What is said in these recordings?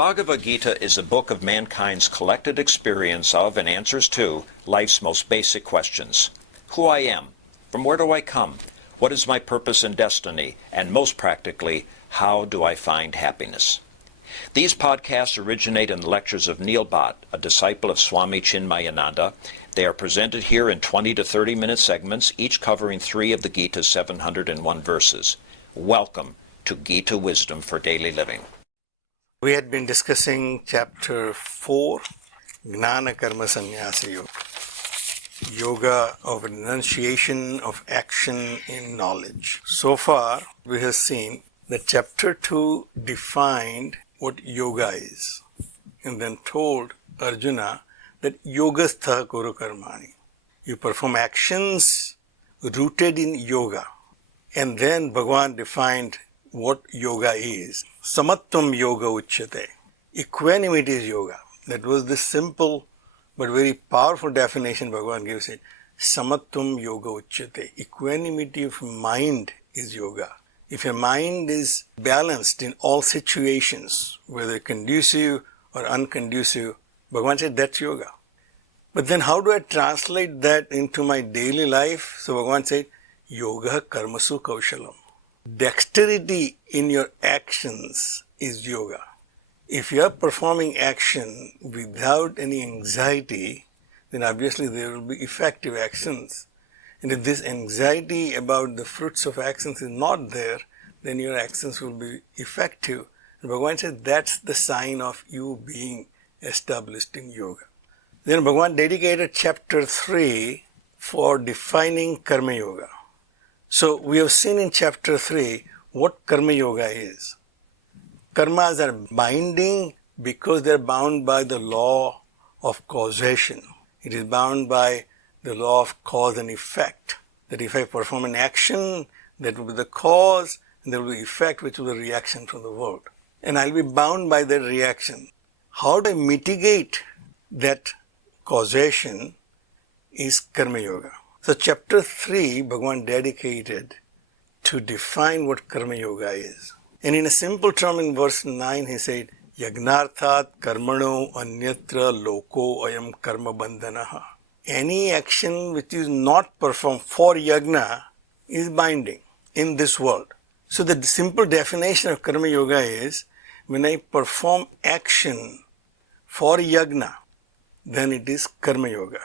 Bhagavad Gita is a book of mankind's collected experience of and answers to life's most basic questions. Who I am, from where do I come, what is my purpose and destiny, and most practically, how do I find happiness? These podcasts originate in the lectures of Neil Bhatt, a disciple of Swami Chinmayananda. They are presented here in 20 to 30-minute segments, each covering 3 of the Gita's 701 verses. Welcome to Gita Wisdom for Daily Living. We had been discussing chapter 4, Jnana Karma Sannyasa Yoga, Yoga of renunciation of action in knowledge. So far, we have seen that chapter 2 defined what yoga is, and then told Arjuna that yogastha kuru karmani. You perform actions rooted in yoga. And then Bhagavan defined what yoga is. Samattvam yoga uchyate. Equanimity is yoga. That was the simple but very powerful definition Bhagavan gives it. Samattvam yoga uchyate. Equanimity of mind is yoga. If your mind is balanced in all situations, whether conducive or unconducive, Bhagavan said that's yoga. But then how do I translate that into my daily life? So Bhagavan said, Yoga karmasu kaushalam. Dexterity in your actions is yoga. If you are performing action without any anxiety, then obviously there will be effective actions. And if this anxiety about the fruits of actions is not there, then your actions will be effective. And Bhagavan said that's the sign of you being established in yoga. Then Bhagavan dedicated chapter 3 for defining Karma Yoga. So we have seen in chapter 3 what Karma Yoga is. Karmas are binding because they are bound by the law of causation. It is bound by the law of cause and effect. That if I perform an action, that will be the cause, and there will be effect, which will be the reaction from the world. And I'll be bound by that reaction. How do I mitigate that causation is Karma Yoga. So chapter 3, Bhagavan dedicated to define what Karma Yoga is. And in a simple term in verse 9, he said, Yagnarthat karmano anyatra loko ayam karma bandhanaha. Any action which is not performed for yajna is binding in this world. So the simple definition of Karma Yoga is, when I perform action for yajna, then it is Karma Yoga.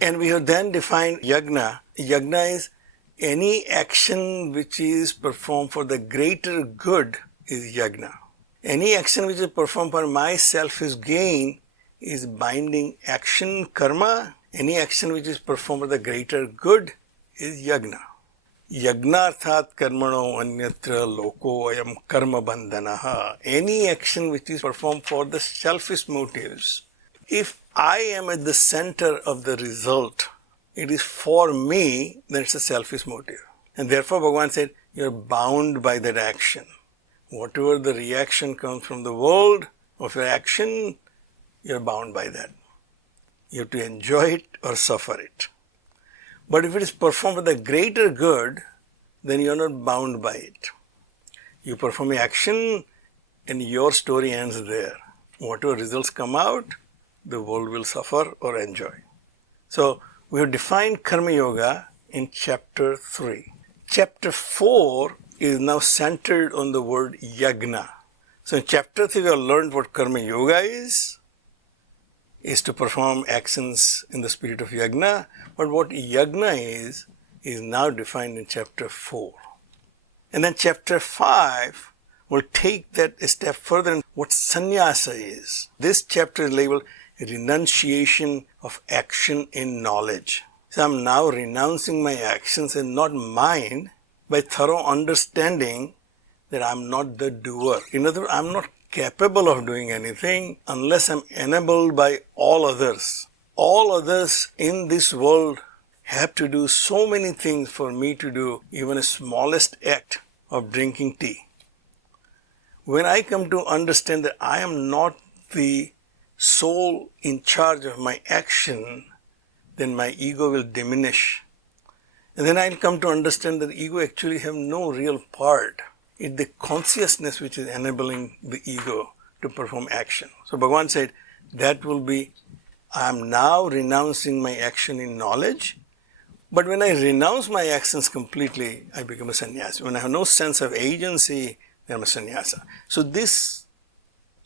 And we have then defined yajna. Yajna is any action which is performed for the greater good is yajna. Any action which is performed for my selfish gain is binding action, karma. Any action which is performed for the greater good is yajna. Yagnarthat karmano anyatra loko ayam karma bandhanaha. Any action which is performed for the selfish motives. If I am at the center of the result, it is for me, then it's a selfish motive. And therefore Bhagavan said, you're bound by that action. Whatever the reaction comes from the world of your action, you're bound by that. You have to enjoy it or suffer it. But if it is performed for the greater good, then you're not bound by it. You perform action and your story ends there. Whatever results come out, the world will suffer or enjoy. So we have defined Karma Yoga in chapter 3. Chapter 4 is now centered on the word yajna. So in chapter 3 we have learned what Karma Yoga is to perform actions in the spirit of yajna. But what yajna is now defined in chapter 4. And then chapter 5 will take that a step further in what sannyasa is. This chapter is labeled Renunciation of action in knowledge. So I'm now renouncing my actions and not mine by thorough understanding that I'm not the doer. In other words, I'm not capable of doing anything unless I'm enabled by all others. All others in this world have to do so many things for me to do even a smallest act of drinking tea. When I come to understand that I am not the soul in charge of my action, then my ego will diminish. And then I'll come to understand that ego actually have no real part. It's the consciousness which is enabling the ego to perform action. So Bhagavan said, that will be, I am now renouncing my action in knowledge, but when I renounce my actions completely, I become a sannyasi. When I have no sense of agency, then I'm a sannyasa. So this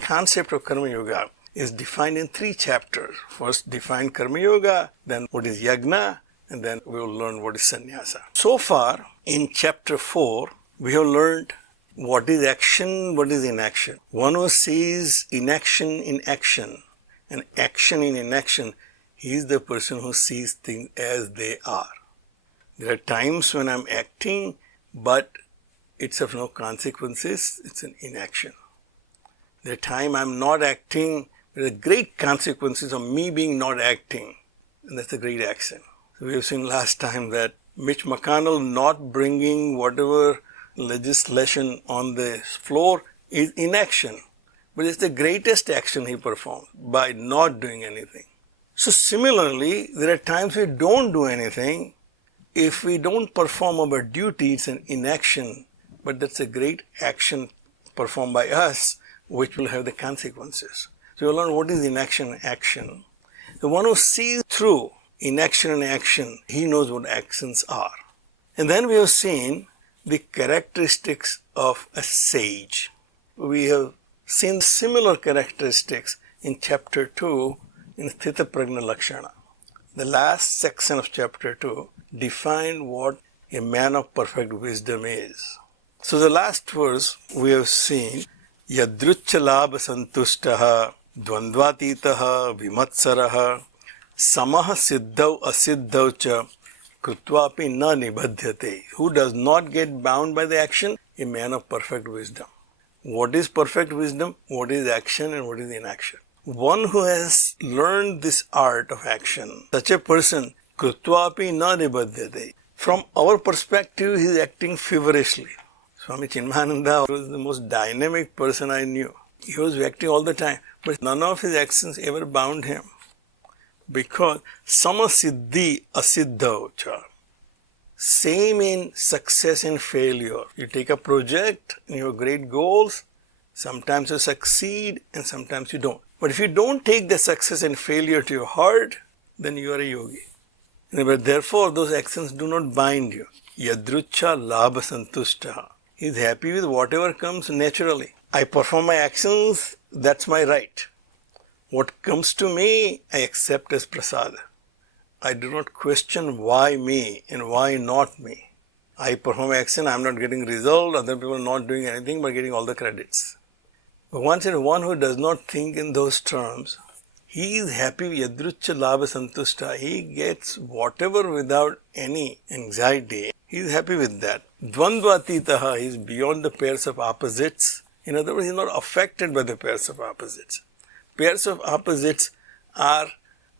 concept of Karma Yoga is defined in 3 chapters. First, define Karma Yoga, then what is yajna, and then we will learn what is sannyasa. So far, in chapter 4, we have learned what is action, what is inaction. One who sees inaction in action and action in inaction, he is the person who sees things as they are. There are times when I'm acting, but it's of no consequences, it's an inaction. There are times I'm not acting, there are great consequences of me being not acting, and that's a great action. So we have seen last time that Mitch McConnell not bringing whatever legislation on the floor is inaction, but it's the greatest action he performed by not doing anything. So similarly, there are times we don't do anything. If we don't perform our duty, it's an inaction, but that's a great action performed by us, which will have the consequences. So you'll learn what is inaction and action. The one who sees through inaction and action, he knows what actions are. And then we have seen the characteristics of a sage. We have seen similar characteristics in chapter 2 in Sthita Prajna Lakshana. The last section of chapter 2 defined what a man of perfect wisdom is. So the last verse we have seen, Yadrucha labha santushtaha dvandvatitaha vimatsaraha samaha siddhav asiddhav cha krutvapi na nibadhyate. Who does not get bound by the action? A man of perfect wisdom. What is perfect wisdom? What is action and what is inaction? One who has learned this art of action, such a person, krutvapi na nibadhyate. From our perspective, he is acting feverishly. Swami Chinmayananda was the most dynamic person I knew. He was acting all the time, but none of his actions ever bound him. Because samasiddhi asiddhav cha. Same in success and failure. You take a project and you have great goals. Sometimes you succeed and sometimes you don't. But if you don't take the success and failure to your heart, then you are a yogi. But therefore, those actions do not bind you. Yadrucha labha santushtaha. He is happy with whatever comes naturally. I perform my actions, that's my right. What comes to me, I accept as prasada. I do not question why me and why not me. I perform action, I am not getting result, other people are not doing anything but getting all the credits. But once in one who does not think in those terms, he is happy with yadrucha labha santushta. He gets whatever without any anxiety. He is happy with that. Dvandvatitaha, he is beyond the pairs of opposites. In other words, he is not affected by the pairs of opposites. Pairs of opposites are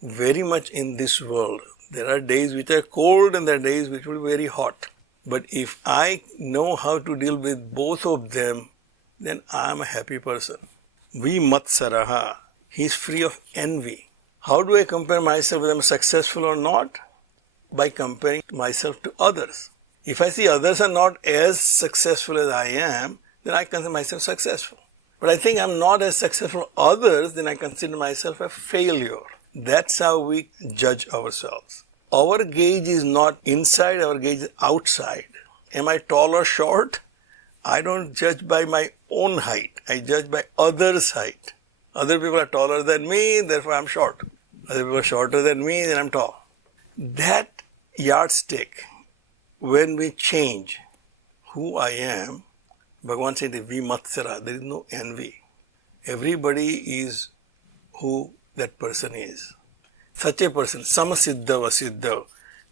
very much in this world. There are days which are cold and there are days which will be very hot. But if I know how to deal with both of them, then I am a happy person. Vimatsaraha, he is free of envy. How do I compare myself whether I am successful or not? By comparing myself to others. If I see others are not as successful as I am, then I consider myself successful. But I think I am not as successful as others, then I consider myself a failure. That's how we judge ourselves. Our gauge is not inside, our gauge is outside. Am I tall or short? I don't judge by my own height. I judge by others' height. Other people are taller than me, therefore I am short. Other people are shorter than me, then I am tall. That yardstick, when we change who I am, Bhagavan said, Vimatsara, there is no envy. Everybody is who that person is. Such a person, samasiddhav asiddhav,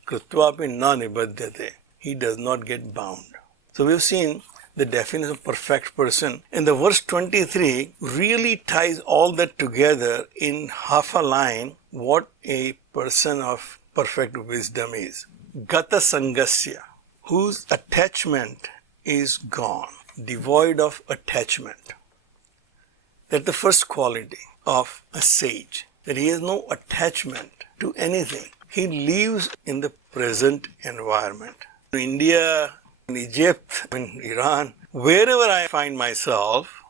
krutvapi na nibadhyate. He does not get bound. So we have seen the definition of perfect person. And the verse 23 really ties all that together in half a line what a person of perfect wisdom is. Gata sangasya, whose attachment is gone, devoid of attachment. That's the first quality of a sage, that he has no attachment to anything. He lives in the present environment. In India, in Egypt, in Iran, wherever I find myself,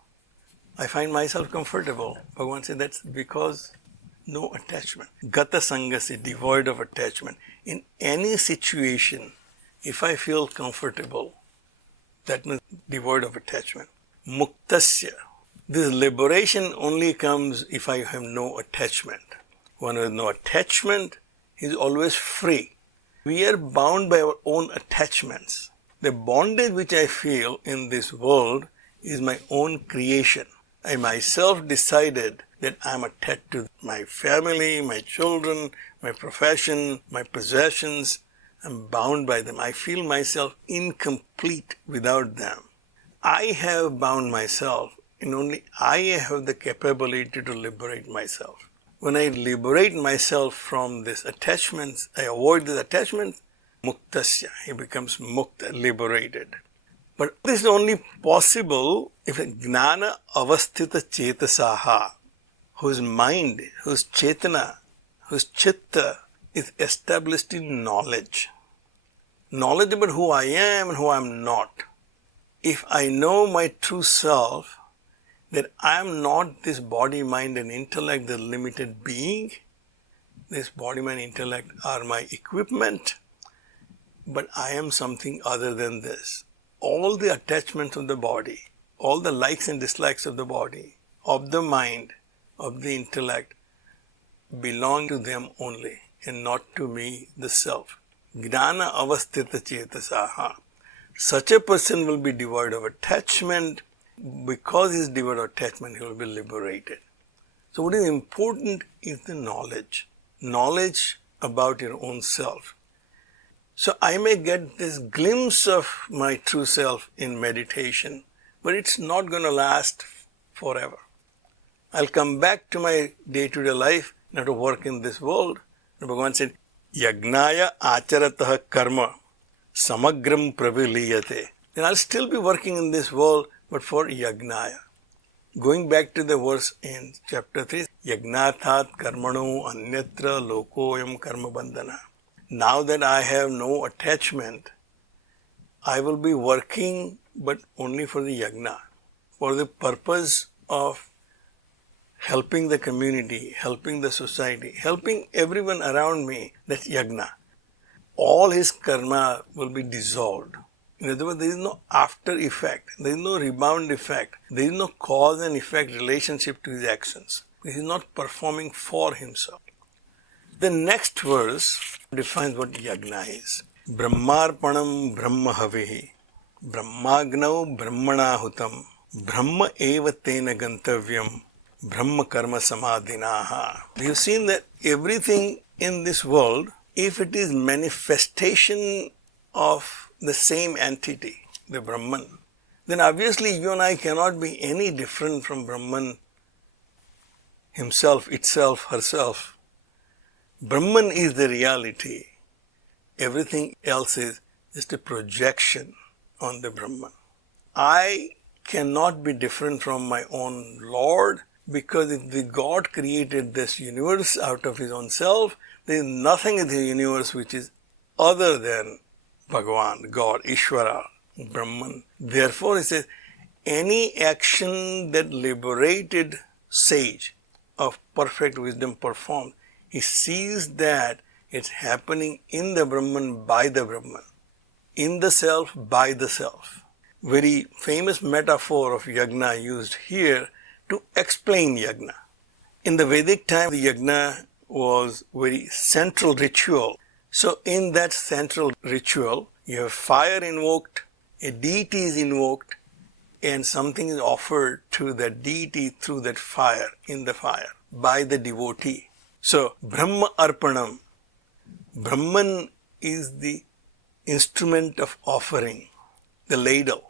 I find myself comfortable. Bhagavan said that's because no attachment. Gata sangasi, devoid of attachment. In any situation, if I feel comfortable, that means devoid of attachment. Muktasya. This liberation only comes if I have no attachment. One with no attachment is always free. We are bound by our own attachments. The bondage which I feel in this world is my own creation. I myself decided that I am attached to my family, my children, my profession, my possessions. I am bound by them. I feel myself incomplete without them. I have bound myself, and only I have the capability to liberate myself. When I liberate myself from these attachments, I avoid these attachments, muktasya, he becomes mukta, liberated. But this is only possible if a jnana avasthita chetasaha, whose mind, whose chetana, whose chitta is established in knowledge. Knowledge about who I am and who I am not. If I know my true self, that I am not this body, mind and intellect, the limited being. This body, mind, intellect are my equipment, but I am something other than this. All the attachments of the body, all the likes and dislikes of the body, of the mind, of the intellect, belong to them only and not to me, the self. Jnana avasthita chetasaha. Such a person will be devoid of attachment. Because he is devoid of attachment, he will be liberated. So what is important is the knowledge. Knowledge about your own self. So I may get this glimpse of my true self in meditation, but it's not going to last forever. I'll come back to my day-to-day life and have to work in this world. And Bhagavan said, Yagnaya acharatah karma samagram praviliyate. Then I'll still be working in this world, but for yagnaya. Going back to the verse in chapter 3, yagnathat karmano anyatra lokoyam karma bandhana. Now that I have no attachment, I will be working but only for the yajna, for the purpose of helping the community, helping the society, helping everyone around me. That's yajna. All his karma will be dissolved. In other words, there is no after effect, there is no rebound effect, there is no cause and effect relationship to his actions. He is not performing for himself. The next verse defines what yajna is. Brahma Arpanam, Brahma Havih, Brahma Agnau, Brahmana Hutam, Brahmaev Ten Gantavyam, Brahma Karma Samadhina. We have seen that everything in this world, if it is manifestation of the same entity, the Brahman, then obviously you and I cannot be any different from Brahman himself, itself, herself. Brahman is the reality. Everything else is just a projection on the Brahman. I cannot be different from my own Lord, because if the God created this universe out of his own self, there is nothing in the universe which is other than Bhagavan, God, Ishvara, Brahman. Therefore, he says, any action that liberated sage of perfect wisdom performs, he sees that it's happening in the Brahman by the Brahman, in the self by the self. Very famous metaphor of yajna used here to explain yajna. In the Vedic time, the yajna was very central ritual. So in that central ritual, you have fire invoked, a deity is invoked, and something is offered to the deity through that fire, in the fire, by the devotee. So Brahma Arpanam, Brahman is the instrument of offering, the ladle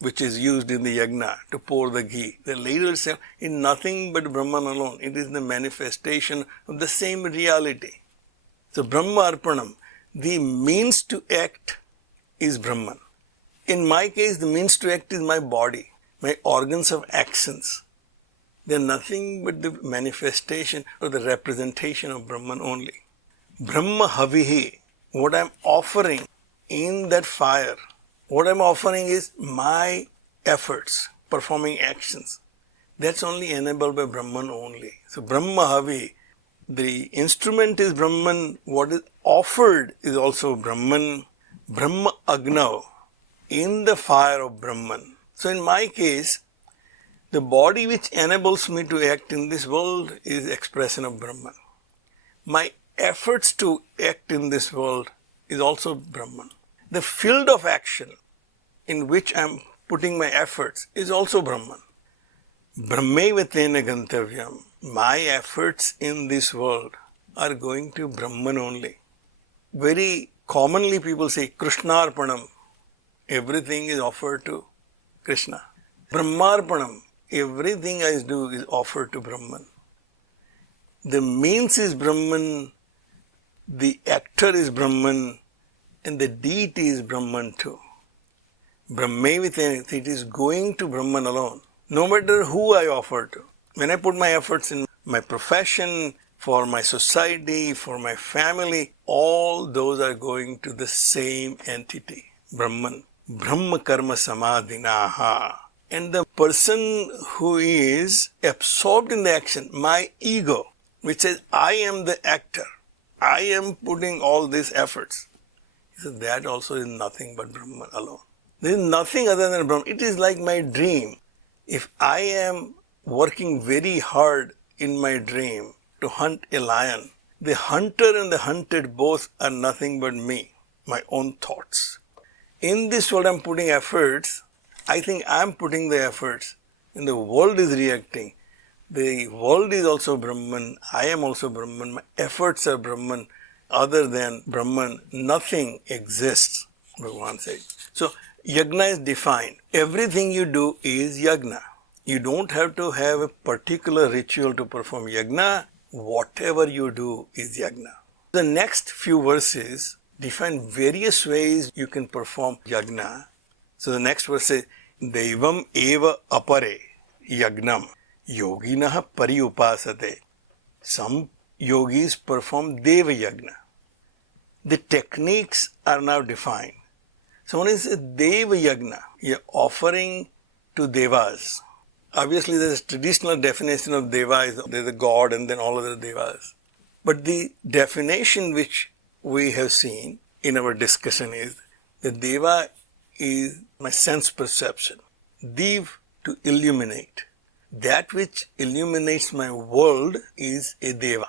which is used in the yajna to pour the ghee. The ladle itself is nothing but Brahman alone. It is the manifestation of the same reality. So Brahma Arpanam, the means to act is Brahman. In my case, the means to act is my body, my organs of actions. They are nothing but the manifestation or the representation of Brahman only. Brahma Havih, what I am offering in that fire, what I am offering is my efforts, performing actions. That's only enabled by Brahman only. So Brahma Havih, the instrument is Brahman, what is offered is also Brahman. Brahma Agnau, in the fire of Brahman. So in my case, the body which enables me to act in this world is expression of Brahman. My efforts to act in this world is also Brahman. The field of action in which I am putting my efforts is also Brahman. Brahmaev Ten Gantavyam. My efforts in this world are going to Brahman only. Very commonly people say Krishna Arpanam. Everything is offered to Krishna. Brahma Arpanam. Everything I do is offered to Brahman. The means is Brahman, the actor is Brahman, and the deity is Brahman too. Brahmaev Ten, it is going to Brahman alone, no matter who I offer to. When I put my efforts in my profession, for my society, for my family, all those are going to the same entity, Brahman. Brahma Karma Samadhina. And the person who is absorbed in the action, my ego, which says, I am the actor, I am putting all these efforts. He says, that also is nothing but Brahman alone. There is nothing other than Brahman. It is like my dream. If I am working very hard in my dream to hunt a lion, the hunter and the hunted both are nothing but me, my own thoughts. In this world I am putting efforts, I think I am putting the efforts and the world is reacting. The world is also Brahman, I am also Brahman, my efforts are Brahman. Other than Brahman, nothing exists, Bhagavan said. So, yajna is defined. Everything you do is yajna. You don't have to have a particular ritual to perform yajna. Whatever you do is yajna. The next few verses define various ways you can perform yajna. So the next verse says, Devam eva apare yagnam yoginah pariupasate. Some yogis perform deva yajna. The techniques are now defined. So one is deva yajna, you're offering to devas. Obviously there is a traditional definition of deva is there's a god and then all other devas. But the definition which we have seen in our discussion is that deva is my sense perception. Div, to illuminate. That which illuminates my world is a deva.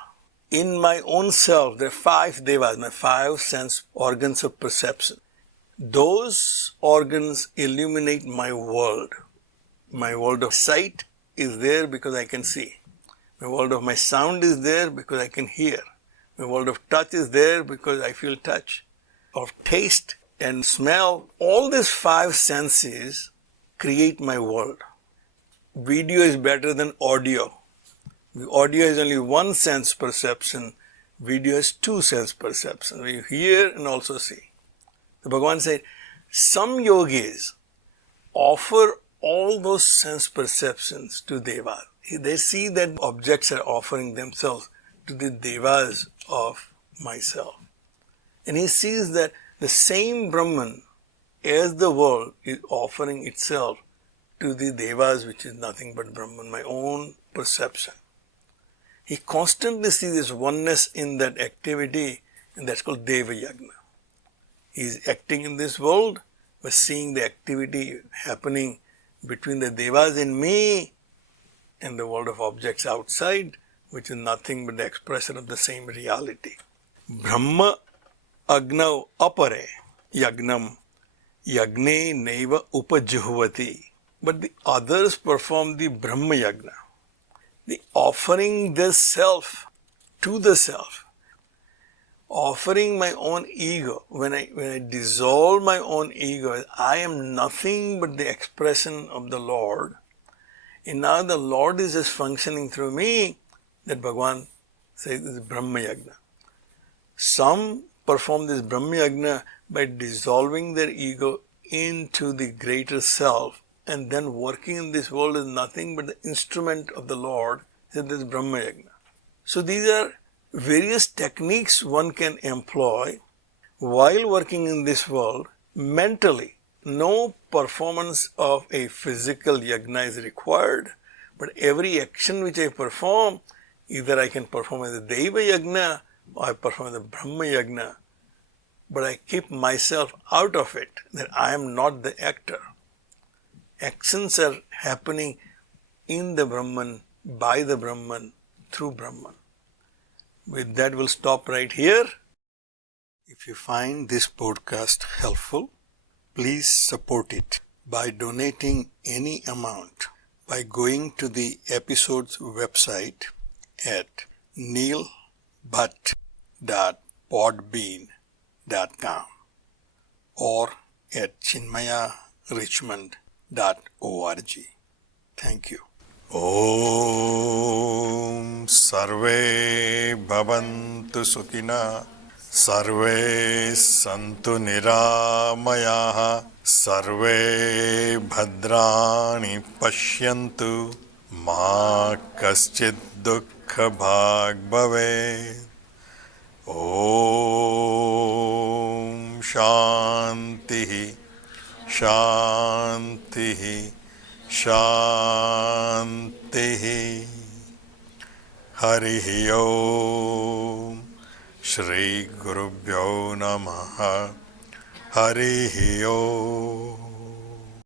In my own self, there are 5 devas, my 5 sense organs of perception. Those organs illuminate my world. My world of sight is there because I can see. My world of my sound is there because I can hear. My world of touch is there because I feel touch. Of taste and smell, all these 5 senses create my world. Video is better than audio. Audio is only 1 sense perception. Video is 2 sense perception. You hear and also see. So Bhagavan said, some yogis offer all those sense perceptions to devas. They see that objects are offering themselves to the devas of myself. And he sees that the same Brahman as the world is offering itself to the devas, which is nothing but Brahman, my own perception. He constantly sees this oneness in that activity, and that's called Deva Yajna. He is acting in this world by seeing the activity happening between the devas in me and the world of objects outside, which is nothing but the expression of the same reality. Brahma Agnau apare yagnam yagne neva upajuhvati. But the others perform the Brahma Yajna, the offering the self to the self, offering my own ego. When I dissolve my own ego, I am nothing but the expression of the Lord. And now the Lord is just functioning through me, that Bhagavan says is Brahma Yajna. Some perform this Brahma Yajna by dissolving their ego into the greater self, and then working in this world is nothing but the instrument of the Lord. That is Brahma Yajna. So these are various techniques one can employ while working in this world mentally. No performance of a physical yajna is required, But every action which I perform, either I can perform as a Deva Yajna or I perform as a Brahma Yajna, but I keep myself out of it, that I am not the actor. Actions are happening in the Brahman, by the Brahman, through Brahman. With that, we'll stop right here. If you find this podcast helpful, please support it by donating any amount by going to the episode's website at neilbhatt.podbean.com or at chinmayarichmond.org. Thank you. Om Sarve Bhavantu Sukhina Sarve Santu Niramayaha Sarve Bhadrani Pashyantu Ma Kaschid Dukkha Bhag Bhave. Om Shanti Shanti Shanti. Harihi Om. Shri Gurubhyo Namaha. Harihi Om.